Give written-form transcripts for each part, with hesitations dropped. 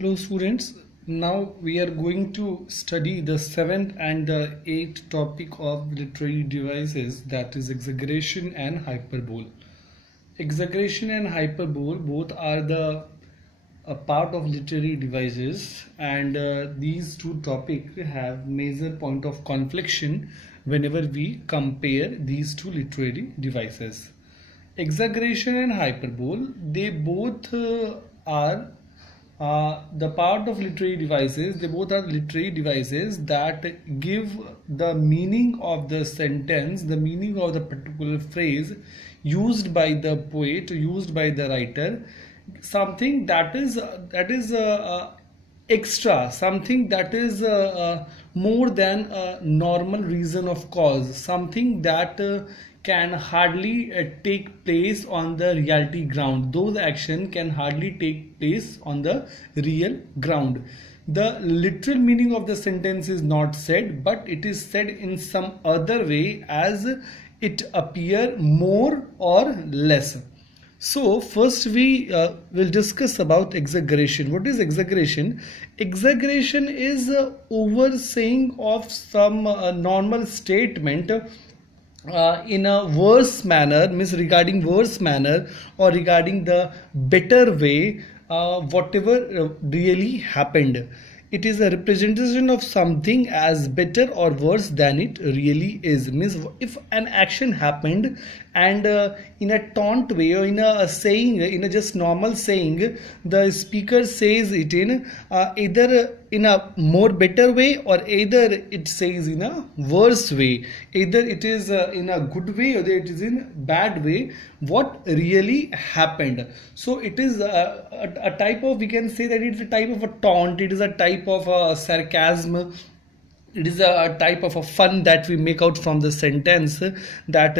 Hello students, now we are going to study the 7th and the 8th topic of literary devices, that is exaggeration and hyperbole. Exaggeration and hyperbole both are the a part of literary devices, and these two topics have major point of confliction whenever we compare these two literary devices. Exaggeration and hyperbole, they both are the part of literary devices. They both are literary devices that give the meaning of the sentence, the meaning of the particular phrase used by the poet, used by the writer, something that is extra, something that is more than a normal reason of cause, something that can hardly take place on the reality ground. Those action can hardly take place on the real ground. The literal meaning of the sentence is not said, but it is said in some other way as it appear more or less. So first we will discuss about exaggeration. What is exaggeration? Exaggeration is oversaying of some normal statement in a worse manner, means regarding worse manner or regarding the better way, whatever really happened. It is a representation of something as better or worse than it really is. Means if an action happened and in a taunt way or in a saying, in a just normal saying, the speaker says it in either in a more better way or either it says in a worse way. Either it is in a good way or it is in bad way, what really happened. So it is a type of, we can say that it's a type of a taunt, it is a type of a sarcasm, it is a type of a fun that we make out from the sentence, that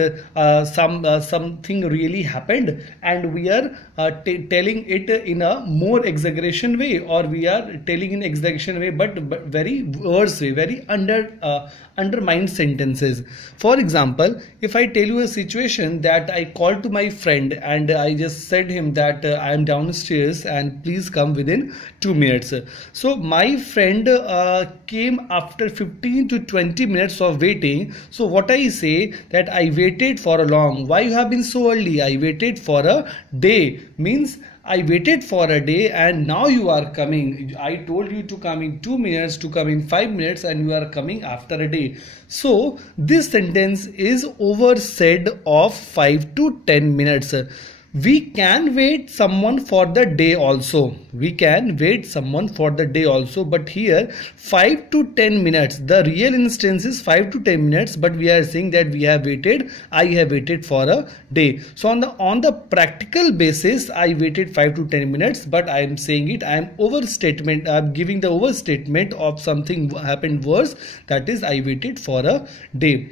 something really happened and we are telling it in a more exaggeration way, or we are telling in exaggeration way but very worse way, very undermined sentences. For example, if I tell you a situation that I called to my friend and I just said him that I am downstairs and please come within 2 minutes. So my friend came after 15 to 20 minutes of waiting. So what I say, that I waited for a long. Why you have been so early? I waited for a day. Means I waited for a day and now you are coming. I told you to come in 2 minutes, to come in 5 minutes, and you are coming after a day. So this sentence is oversaid of 5 to 10 minutes. We can wait someone for the day also. We can wait someone for the day also. But here 5 to 10 minutes. The real instance is 5 to 10 minutes. But we are saying that we have waited. I have waited for a day. So on the practical basis, I waited 5 to 10 minutes. But I am saying it. I am overstatement. I am giving the overstatement of something happened worse. That is, I waited for a day.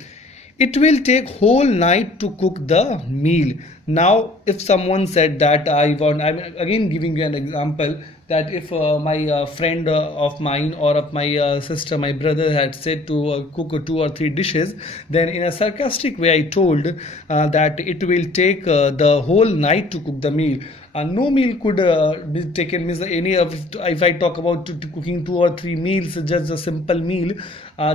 It will take whole night to cook the meal. Now, if someone said that I'm again giving you an example, that if my friend of mine or of my sister, my brother had said to cook 2 or 3 dishes, then in a sarcastic way I told that it will take the whole night to cook the meal. No meal could be taken, means any of, if I talk about cooking 2 or 3 meals, just a simple meal,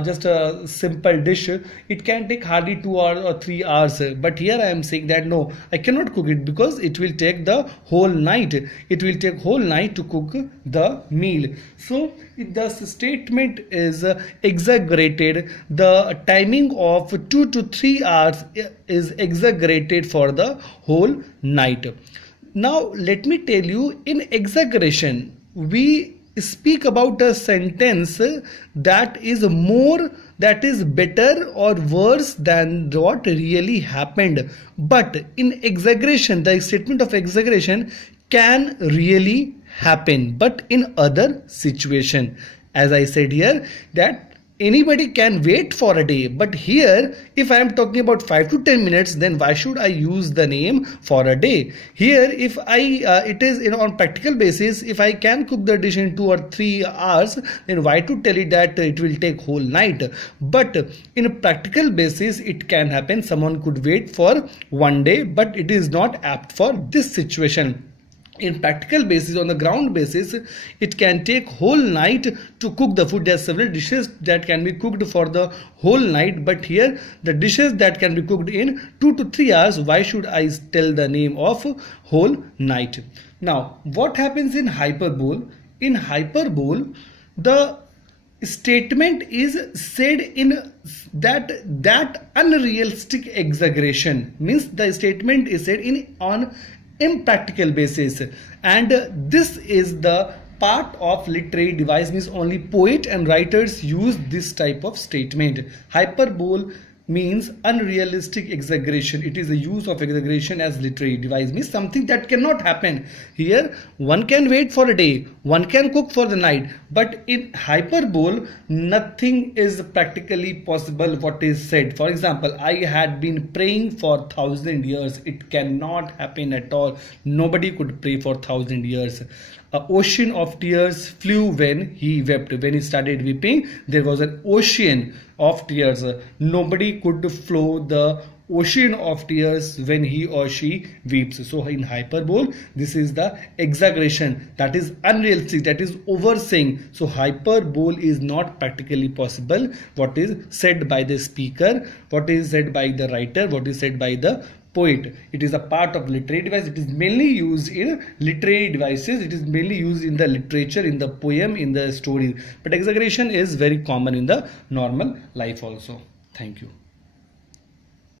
just a simple dish, it can take hardly 2 or 3 hours. But here I am saying that no, I cannot cook it because it will take the whole night. It will take whole night to cook the meal. So the statement is exaggerated. The timing of 2 to 3 hours is exaggerated for the whole night. Now let me tell you, in exaggeration we speak about a sentence that is more, that is better or worse than what really happened. But in exaggeration, the statement of exaggeration can really happen, but in other situation. As I said here, that anybody can wait for a day, but here if I am talking about 5 to 10 minutes, then why should I use the name for a day? Here if I it is on practical basis, if I can cook the dish in 2 or 3 hours, then why to tell it that it will take whole night? But in a practical basis it can happen, someone could wait for one day, but it is not apt for this situation. in practical basis, on the ground basis, it can take whole night to cook the food. There are several dishes that can be cooked for the whole night, but here the dishes that can be cooked in 2 to 3 hours. Why should I tell the name of whole night? Now what happens in hyperbole? In hyperbole, the statement is said in that unrealistic exaggeration, means the statement is said in on impractical basis, and this is the part of literary device, means only poet and writers use this type of statement. Hyperbole means unrealistic exaggeration. It is the use of exaggeration as literary device, means something that cannot happen. Here one can wait for a day, one can cook for the night, but in hyperbole nothing is practically possible what is said. For example, I had been praying for 1,000 years. It cannot happen at all. Nobody could pray for 1,000 years. An ocean of tears flew when he wept. When he started weeping, there was an ocean of tears. Nobody could flow the ocean of tears when he or she weeps. So in hyperbole, this is the exaggeration, that is unrealistic, that is oversaying. So hyperbole is not practically possible. What is said by the speaker, what is said by the writer, what is said by the poet, it is a part of literary device. It is mainly used in literary devices. It is mainly used in the literature, in the poem, in the stories. But exaggeration is very common in the normal life also. Thank you.